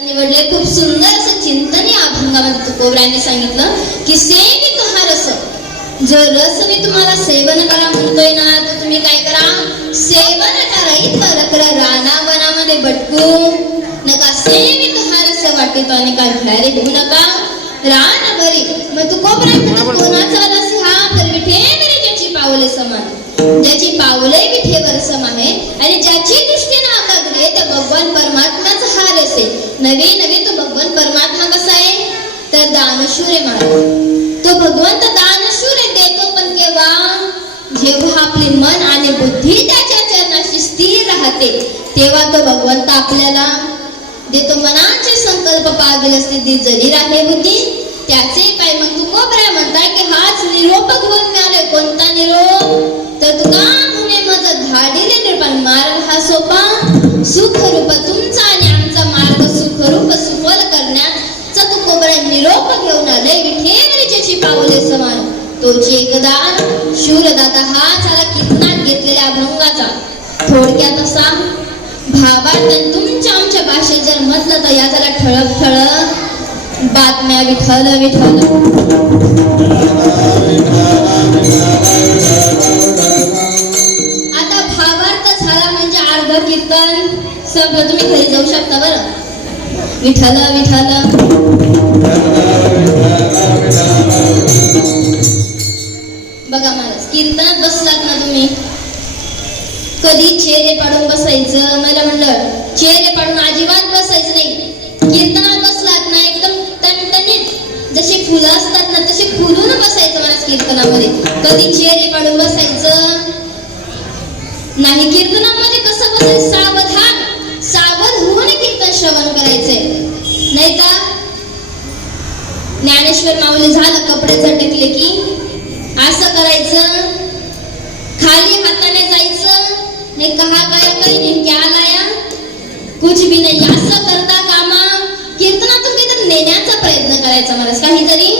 निवडले खूप सुंदर असं चिंतन या अभंगामध्ये तुकोबरायांनी सांगितलं की सेवित हा रस, जो रस मी तुम्हाला सेवन करा म्हणतोय ना, तर तुम्ही काय करा, सेवन करायत करा, राना वनामध्ये भटकू नका, सेवित हा रस वाटेतो आणि काय घ्यायला घेऊ नका रान भरी. मग तुकोबराय म्हणतात कोणाचा रस हा, तर विठेवरी ज्याची पावले समान, ज्याची पावले विठेवर सम आहे आणि ज्याची दृष्टी नाकाग्रे त्या भगवान परमात्म्याचा हा रस आहे. नवे नवे तो भगवान परमात्मा कसा आहे, तर दानशूर आहे महाराज. तो भगवंत दानशूर आहे, देतो पण केव्हा, जेव्हा आपले मन आणि बुद्धी त्याच्या चरणाशी स्थिर राहते तेव्हा तो भगवंत आपल्याला देतो. मनाचे संकल्प पागल असते जरी राहे बुद्धी त्याचे काय. मग तुकोबराय म्हणताय की हाच निरोप घेऊन मिळाले. कोणता निरोप, तर तुका म्हणे माझा धाडिले निर्माण मार्ग हा सोपा, सुखरूप तुमचा आणि आमचा मार्ग सुखरूप सुफल करण्याचा तुकोबराय निरोप घेऊन आले. विठेवरी ज्याची पावले समान तोची एकदा शूरदाता. हा झाला कीर्तनात घेतलेल्या अभंगाचा थोडक्यात असा भावार्थ. तुमच्या आमच्या भाषेत जर म्हटलं तर या झाला ठळक ठळक बातम्या. विठ्ठल विठ्ठल. आता भावार्थ झाला म्हणजे अर्ध कीर्तन सगळं तुम्ही घरी जाऊ शकता बरं. विठ्ठल विठ्ठल. बघा महाराज, कीर्तनात बसलात ना तुम्ही, कधी चेहरे पाडून बसायचं, मला म्हणलं चेहरे पाडून अजिबात बसायचं नाही. कीर्तनात बसलात ना एकदम टणटणीत जसे फुलं असतात ना तसे फुलून बसायचं महाराज कीर्तनामध्ये. कधी चेहरे पाडून बसायचं नाही. कीर्तनामध्ये कसं बसायचं, सावधान सावध होऊन कीर्तन श्रवण करायचंय. नाही का ज्ञानेश्वर माऊली झालं कपडे झटकले की असं करायचं, खाली हाताने जायचं नाही. कहा काय काही नाही, क्या लाया कुछ भी नाही, असं करता कामा. कीर्तनातून काहीतरी नेण्याचा प्रयत्न करायचा महाराज, काहीतरी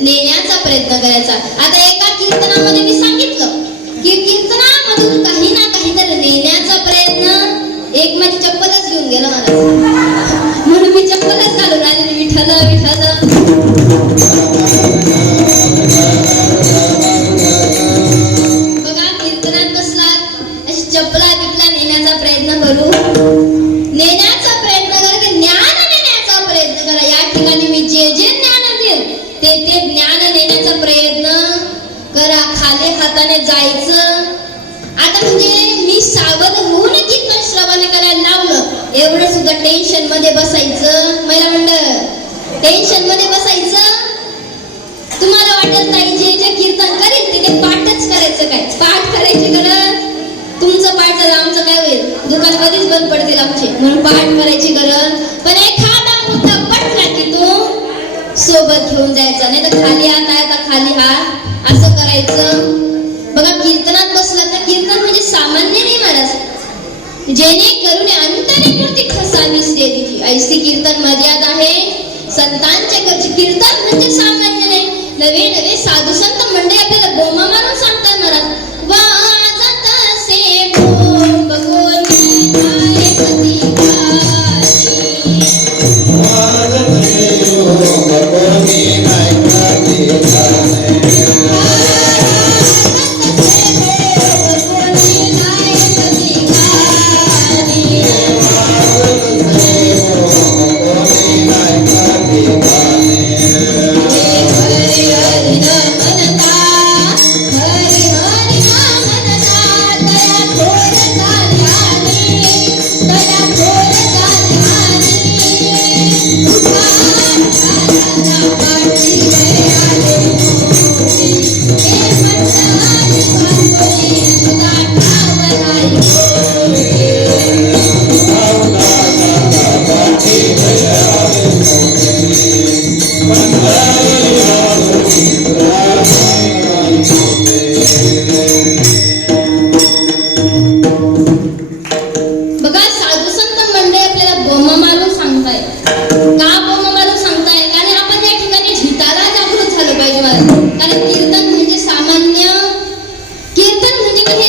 नेण्याचा प्रयत्न करायचा. आता एका कीर्तनामध्ये मी सांगितलं की कीर्तनामधून काही ना काहीतरी नेण्याचा प्रयत्न. एक माझी चप्पलच घेऊन गेला महाराज, म्हणून मी चप्पलच घालून आले. विठ्ठल विठ्ठल. बघा कीर्तनात बसलात अशी चप्पला बिपला नेण्याचा प्रयत्न करू, नेण्याचा प्रयत्न करा की ज्ञान नेण्याचा प्रयत्न करा. या ठिकाणी मी जे जे ज्ञान देईल ते ते ज्ञान नेण्याचा प्रयत्न करा. खाली हाताने जायचं. आता म्हणजे मी सावध होऊन कीर्तन श्रवण करायला लावलं, एवढं सुद्धा टेन्शन मध्ये बसायचं. मला म्हणलं टेन्शन मध्ये बसायचं. तुम्हाला वाटत नाही जे जे कीर्तन करेल ते पाठच करायचं, काय पाठ करायची गरज. तुमचं पाठ झालं आमचं काय होईल, दुकान कधीच बंद पडतील आमचे, म्हणून पाठ करायची गरज. पण एखादा मुद्दा पटला की तो सोबत घेऊन जायचा, नाही तर खाली हात आहे तर खाली हात असं करायचं. बघा कीर्तनात बसला तर कीर्तन म्हणजे सामान्य नाही महाराज, जेणेकरून अंतरी मूर्ती खसावीस देवी ऐसी कीर्तन मर्यादा आहे. संतांच्या घरचे कीर्तन म्हणजे सामान्य नाही. नवे नवे साधू संत मंडळी आपल्याला बोमा मारून सांगतात महाराज, वाजत असे भोग कोणी नाही कधी गाली, वाजत असे भोग कोणी नाही कधी गाली.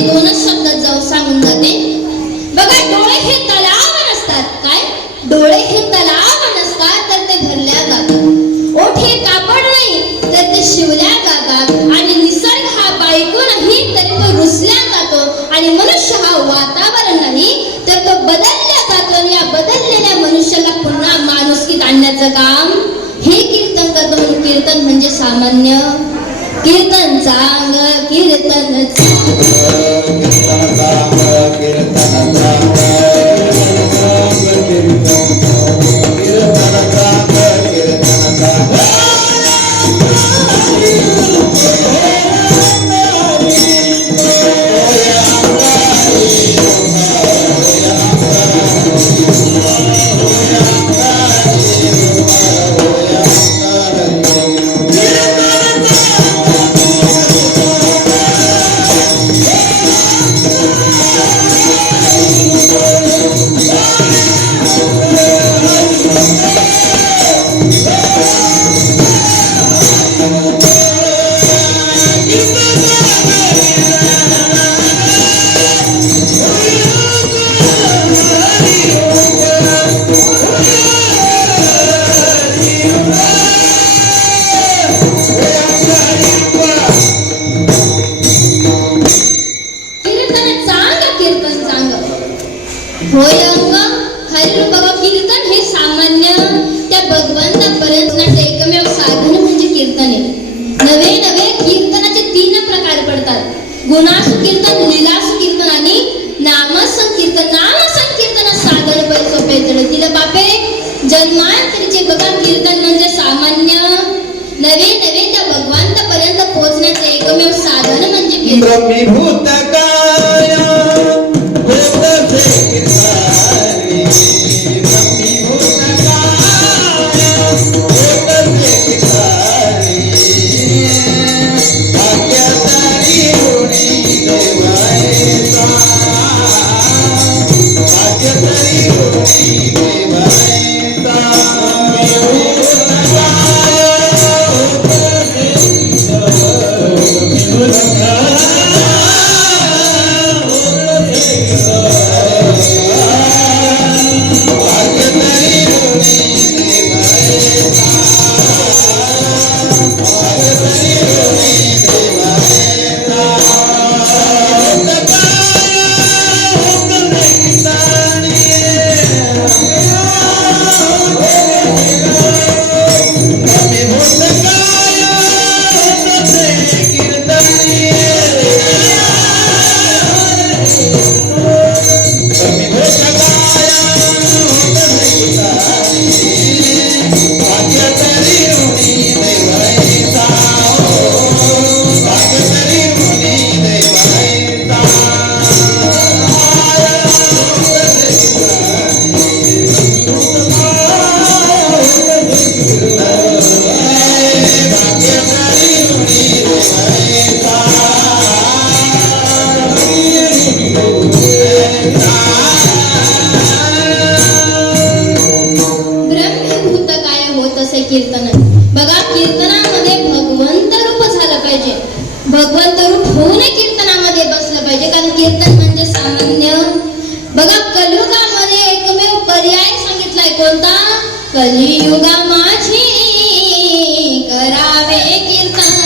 दोनच शब्दात जाऊन सांगून जाते. बघा डोळे हे तलावर असतात वातावरण नाही तर तो बदलला जातो आणि या बदललेल्या मनुष्याला पुन्हा माणुसकीत आणण्याचं काम हे कीर्तन करतो. म्हणून कीर्तन म्हणजे सामान्य कीर्तन चांग कीर्तन होय अंग खाली बघा कीर्तन हे सामान्य त्या भगवंतापर्यंत एकमेव साधन म्हणजे कीर्तन आहे. नवे नवे कीर्तनाचे 3 प्रकार पडतात. गुणासु कीर्तन, लीलासु कीर्तन आणि नामसंकीर्तन. नामसंकीर्तन साधन पै सोपे तिला बापे जन्मांतरीचे बघा कीर्तन म्हणजे सामान्य. नवे नवे त्या भगवंतापर्यंत पोहोचण्याचे एकमेव साधन म्हणजे कीर्तन. कीर्तन बघा कीर्तनामध्ये भगवंत रूप झालं पाहिजे. भगवंत रूप होऊन कीर्तनामध्ये बसलं पाहिजे. कारण कीर्तन म्हणजे सामान्य. बघा कलियुगामध्ये एकमेव पर्याय सांगितलाय कोणता? कलियुगा माझी करावे कीर्तन.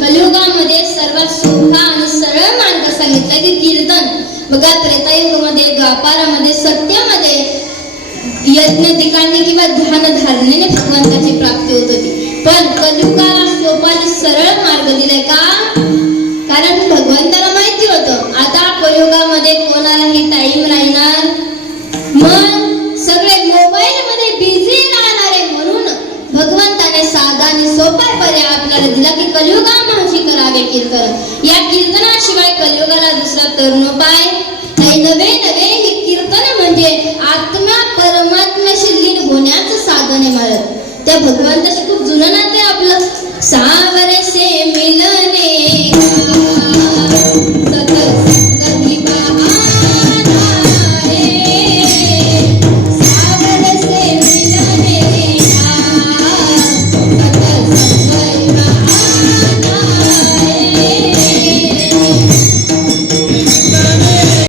कलियुगामध्ये सर्वात सोपा आणि सरळ मार्ग सांगितलाय की कीर्तन. बघा त्रेतायुगामध्ये, द्वापारामध्ये, सत्यामध्ये यज्ञाधिकाने किंवा ध्यान धारणेने भगवंताची प्राप्ती होत होती, पण कलियुगाला सोपा आणि सरळ मार्ग दिलाय का? कारण भगवंताला माहिती होतं आता कलियुगामध्ये कोणालाही टाइम राहणार, मग सगळे मोबाईल मध्ये बिझी राहणार आहे, म्हणून भगवंताने साधा आणि सोपा पर्याय आपल्याला दिला की कलियुगामाशी करावे कीर्तन. या कीर्तनाशिवाय कलियुगाला दुसरा तरुणोपाय नाही. नवे हे कीर्तन म्हणजे आत्मा परमात्म्याशी लीन होण्याचं साधन आहे महाराज. त्या भगवंताशी खूप जुनं नातं आहे आपलं.